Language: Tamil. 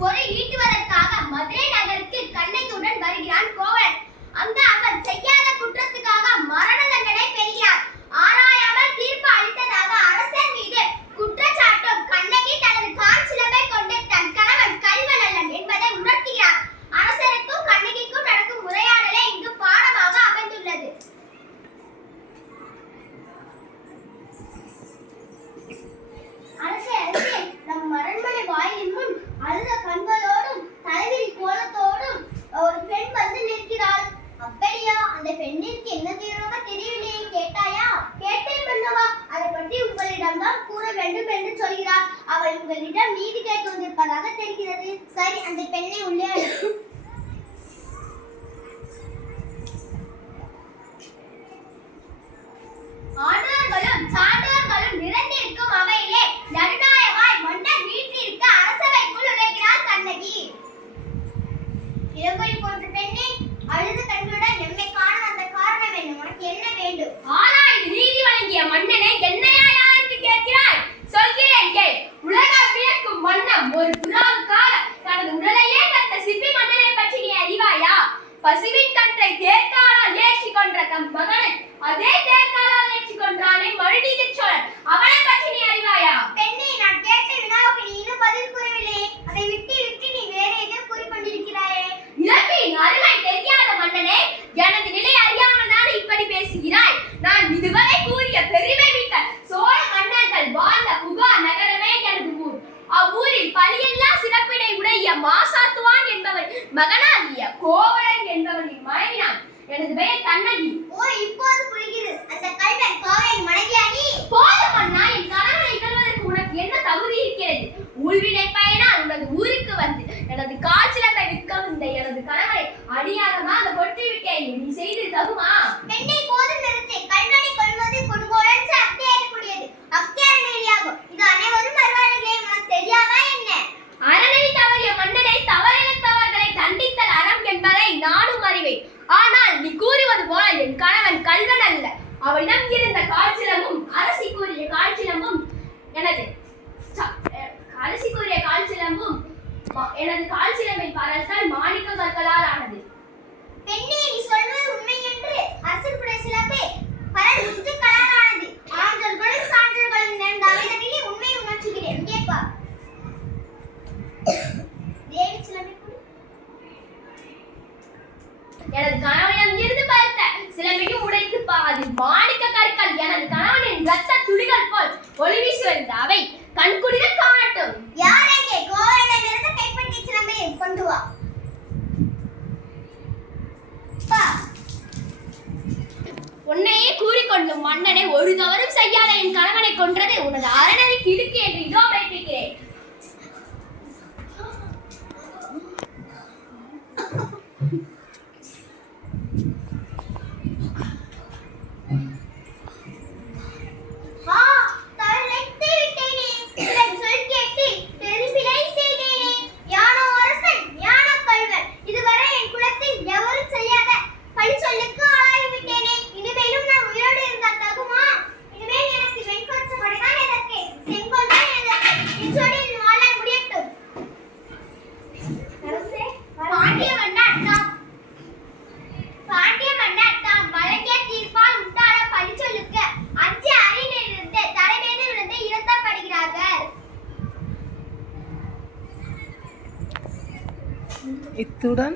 பொருள் ஈட்டுவதற்காக மதுரை நகருக்கு கண்ணகியுடன் வருகிறான் கோவலன். அங்கு அவர் செய்யாத குற்றத்துக்காக மரண தண்டனை பெறுகிறார். ஆராயாமல் தீர்ப்பு அளித்ததாக அரசர் மீது குற்றச்சாட்டும் கண்ணகி தனது கால் சிலம்பை கொண்டு தன் கணவன் கள்வன் அல்லன் என்பதை உணர்த்துகிறார். அரசருக்கும் கண்ணகிக்கும் நடக்கும் உரையாடலே இங்கு பாடமாக அமைந்துள்ளது. அரசே, நம் அரண்மனை வாயிலின் முன் அழுத கண்களோடும் தலைவிரி கோலத்தோடும் ஒரு பெண் வந்து நிற்கிறாள். அப்படியா? அந்த பெண்ணிற்கு என்ன தீர்வாக தெரியவில்லையே, கேட்டாயா? கேட்டேன் மன்னவா, அதை பற்றி உங்களிடம் தான் கூற வேண்டும் என்று சொல்கிறார். அவள் உங்களிடம் நீதி கேட்டு வந்திருப்பதாக தெரிகிறது. சரி, அந்த பெண்ணை உள்ளே அழைத்து ஆண்டவர்களும் சான்றோர்களும் நிறைந்திருக்கும் அவையிலே நடுநாயகமாய் மன்னர் வீட்டிற்கு அரசவைக்குள் நுழைகிறாள் கண்ணகி. இளங்கொடி போன்ற பெண்ணே, அழுத கண்களுடன் எம்மை காண வந்த காரணம் என்ன? உனக்கு என்ன வேண்டும்? ஆராய்ந்து நீதி வழங்கிய மன்னனை என்னையா என்று கேட்கிறாய்? சொல்கிறேன் கேள். உலக வியக்கும் மன்னம் ஒரு புறாவுக்காக தனது உடலையே தந்த சிற்பி மன்னனை பற்றி நீ அறிவாயா? பசுவின் கன்றை தேர்காலால் ஏற்றி கொன்ற தம் மகனை அதே தேர்காலால் ஏற்றி கொன்றானே மழுநீதி சோழன், அவனை பற்றி நீ அறிவாயா? பெண்ணே, நான் கேட்ட வினாவுக்கு நீ இன்னும் பதில் கூறவில்லை. அதை விட்டு நீ வேற ஏதோ கூறிக்கொண்டிருக்கிறாயே. இறப்பின் அருமை தெரியாத மன்னனே, எனது நிலை அறியாமல் தான் இப்படி பேசுகிறாய். நான் இதுவரை கூறிய பெருமை மிக்க சோழ மன்னர்கள் வாழ்ந்த புகார் நகரமே எனது ஊர். அவ்வூரில் பழியெல்லா சிறப்பினை உடைய மாசாத்துவான் என்பவன் மகனாகிய கோவலன் என்பவனின் மனைவினான். எனது பெயர் கண்ணகி. ஓ, இப்போது புரிகிறது. அந்த கள்வன் கோவலன் மனைவியா நீ? போதும் அண்ணா, என் கணவனை இகழ்வதற்கு உனக்கு என்ன தகுதி இருக்கிறது? ஊழ்வினை பயனால் உனது ஊருக்கு வந்து எனது கால் சிலம்பை விற்க வந்த எனது கணவனை அடியாரமாக கொட்டி விட்டேன். நீ செய்து தகுமா? பெண்ணை போதும் நிறுத்து. கள்வனை கொள்வது கொடுங்கோலன் அக்தியாரக்கூடியது, அக்தியார நெறியாகும். இது அனைவரும் அறிவார்களே, உனக்கு தெரியாதா என்ன? அறநெறி தவறிய மன்னனை தவறிழைத்தவர்களை தண்டித்தல் அறம் என்பதை நானும் அறிவேன். ஆனால் நீ கூறுவது போல என் கணவன் கள்வன் அல்ல. அவனிடம் இருந்த கால்சிலமும் அரசி கூறிய கால்சிலமும் எனது கால்சிலமை பரத்தால் மாணிக்க கற்களால் ஆனது. பெண்ணே, நீ சொல்வது உண்மை என்று அரசருடைய சிலம்பை பரல் முத்துக்களால் ஆனது. ஆண்களும் சான்றர்களும் நிறைந்த அவைதனிலே உண்மையை உணர்த்துகிறேன். இங்கே பார். தேவி சிலம்பை கொடு. எனது கணவனிடம் இருந்து பார்த்த சிலம்பையும் உடைத்து பாதி மாணிக்க கற்கள் எனது கணவனின் இரத்த துளிகள் போல் ஒளி வீசி வந்த அவை கண்குளிர காணட்டும். யார் எங்கே? கோவலனிடமிருந்து கைப்பற்றிய சிலம்பை கொண்டு வா. உன்னையே கூறிக்கொள்ளும் மன்னனை ஒரு தவறும் செய்யாத என் கணவனை கொன்றது உனது அறநெறி கிடுக்கு என்று இதோ வைத்திருக்கிறேன். இத்துடன்